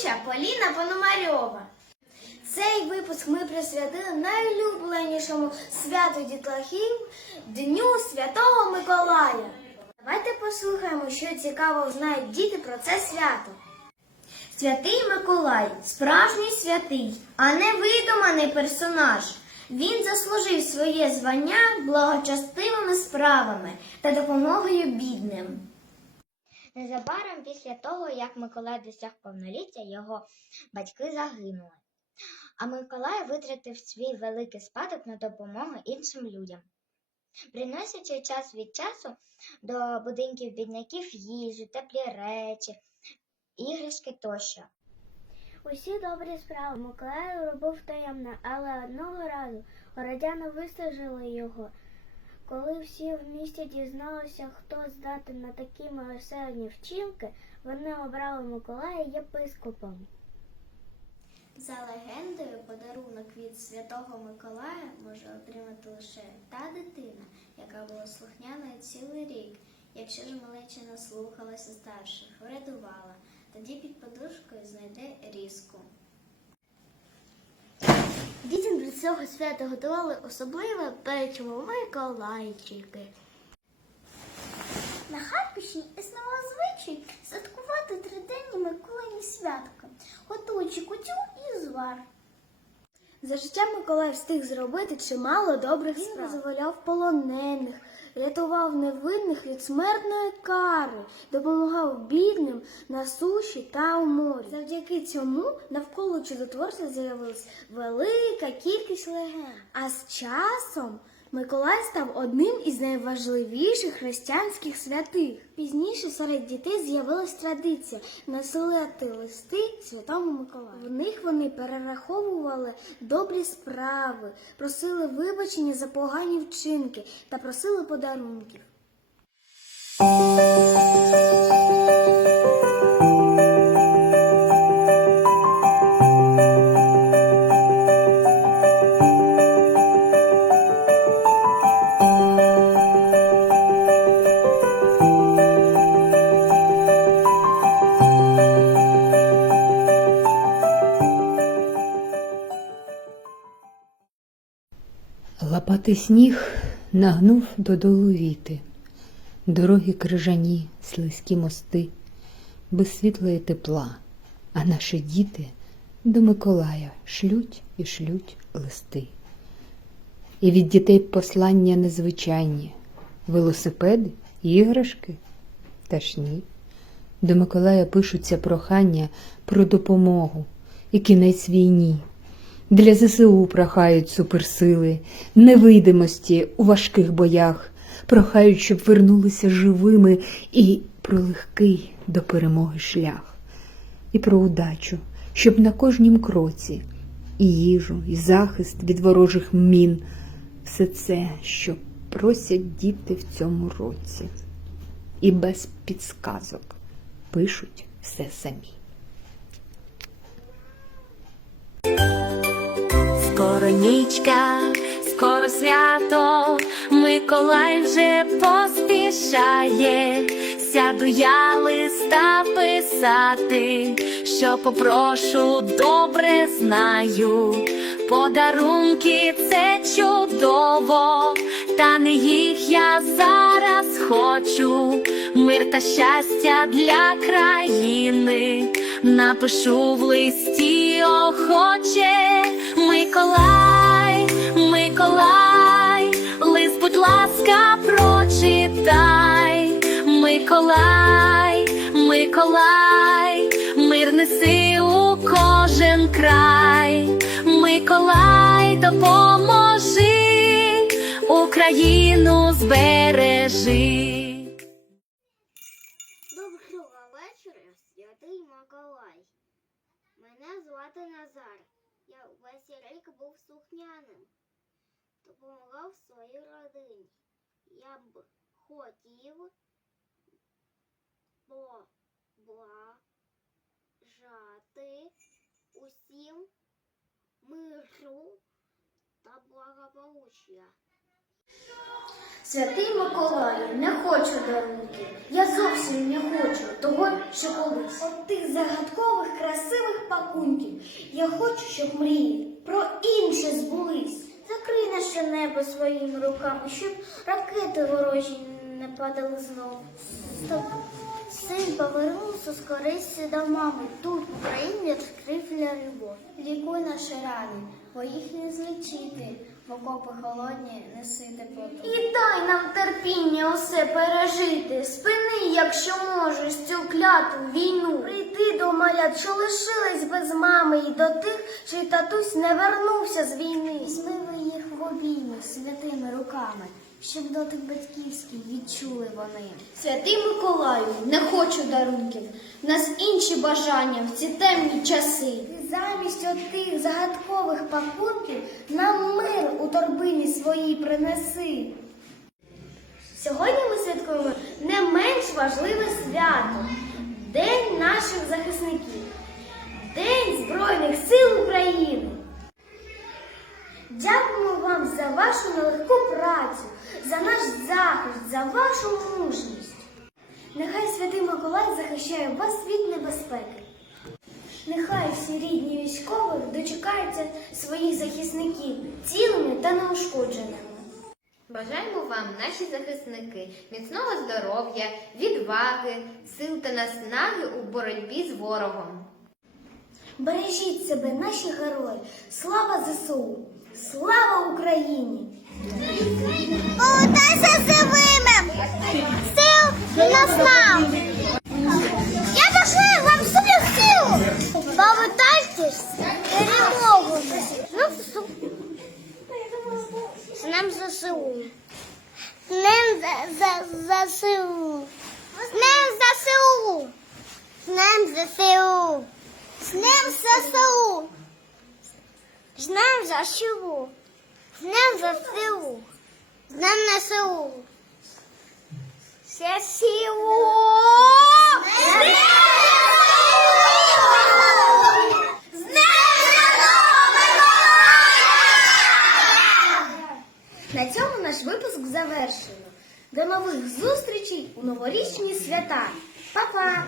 ведуча Поліна Пономарьова. Цей випуск ми присвятили найулюбленішому святу дітлахів Дню Святого Миколая. Давайте послухаємо, що цікаво знають діти про це свято. Святий Миколай справжній святий, а не видуманий персонаж. Він заслужив своє звання благочестивими справами та допомогою бідним. Незабаром після того, як Миколай досяг повноліття, його батьки загинули. А Миколай витратив свій великий спадок на допомогу іншим людям, приносячи час від часу до будинків бідняків їжу, теплі речі, іграшки тощо. Усі добрі справи Миколай робив таємно, але одного разу городяни вистежили його. Коли всі в місті дізналися, хто здатен на такі милосердні вчинки, вони обрали Миколая єпископом. За легендою, подарунок від Святого Миколая може отримати лише та дитина, яка була слухняною цілий рік. Якщо ж малечина слухалася старших, врядувала, тоді під подушкою знайде різку. Дітям для цього свята готували особливе печиво Миколайчики. На Харківщині існував звичай святкувати триденні Миколаївні святка, готуючи кутю і звар. За життя Миколай встиг зробити чимало добрих справ. Він визволяв полонених, рятував невинних від смертної кари, допомагав бідним на суші та у морі. Завдяки цьому навколо чудотворця з'явилась велика кількість легенд. А з часом Миколай став одним із найважливіших християнських святих. Пізніше серед дітей з'явилась традиція насилати листи Святому Миколаю. В них вони перераховували добрі справи, просили вибачення за погані вчинки та просили подарунків. Лопатий сніг нагнув додолу віти, дороги крижані, слизькі мости, без світла і тепла, а наші діти до Миколая шлють і шлють листи. І від дітей послання незвичайні, велосипеди, іграшки та ж ні. До Миколая пишуться прохання про допомогу і кінець війні. Для ЗСУ прохають суперсили, невидимості у важких боях, прохають, щоб вернулися живими і про легкий до перемоги шлях, і про удачу, щоб на кожнім кроці і їжу, і захист від ворожих мін, все це, що просять діти в цьому році, і без підсказок пишуть все самі. Скоро скоро свято, Миколай вже поспішає, сяду я листа писати, що попрошу, добре знаю. Подарунки це чудово, та не їх я зараз хочу. Мир та щастя для країни напишу в листі охоче. Миколай, мир неси у кожен край. Миколай, допоможи, Україну збережи. Доброго вечора, святий Миколай. Мене звати Назар. Я весь рік був слухняним, допомагав своїй родині. Я б хотів побажати усім миру та благополуччя. Святий Миколаю, не хочу дарунки. Я зовсім не хочу того, що колись. От тих загадкових, красивих пакунків. Я хочу, щоб мрії про інше збулись. Закрий наше небо своїми руками, щоб ракети ворожі не падали знову. Стоп. Син повернувся з користі до мами. Тут в Україні розкрив любов. Лікуй наші рани, бо їх не злічити, в окопи холодні неси теплоту. І дай нам терпіння усе пережити. Спини, якщо можеш, цю кляту війну. Прийди до малят, що лишились без мами, і до тих, чий татусь не вернувся з війни. Візьми ви їх в обійми святими руками. Щоб дотик батьківський відчули вони. Святий Миколаю, не хочу дарунків. В нас інші бажання в ці темні часи. Замість отих загадкових пакунків нам мир у торбині своїй принеси. Сьогодні ми святкуємо не менш важливе свято День наших захисників, День Збройних сил України. Дякуємо вам за вашу нелегку працю, за наш захист, за вашу мужність. Нехай святий Миколай захищає вас від небезпеки. Нехай всі рідні військових дочекаються своїх захисників цілими та неушкодженими. Бажаємо вам, наші захисники, міцного здоров'я, відваги, сил та наснаги у боротьбі з ворогом. Бережіть себе, наші герої! Слава ЗСУ! Слава Україні! Повертайся живими! Сил і наснав! ЗСУ! З ним ЗСУ! З ним ЗСУ! З ним ЗСУ! З ним ЗСУ! З ним ЗСУ! З ним ЗСУ! З ним НСУ! ЗСУ! На цьому наш випуск завершено. До нових зустрічей у новорічні свята. Па-па!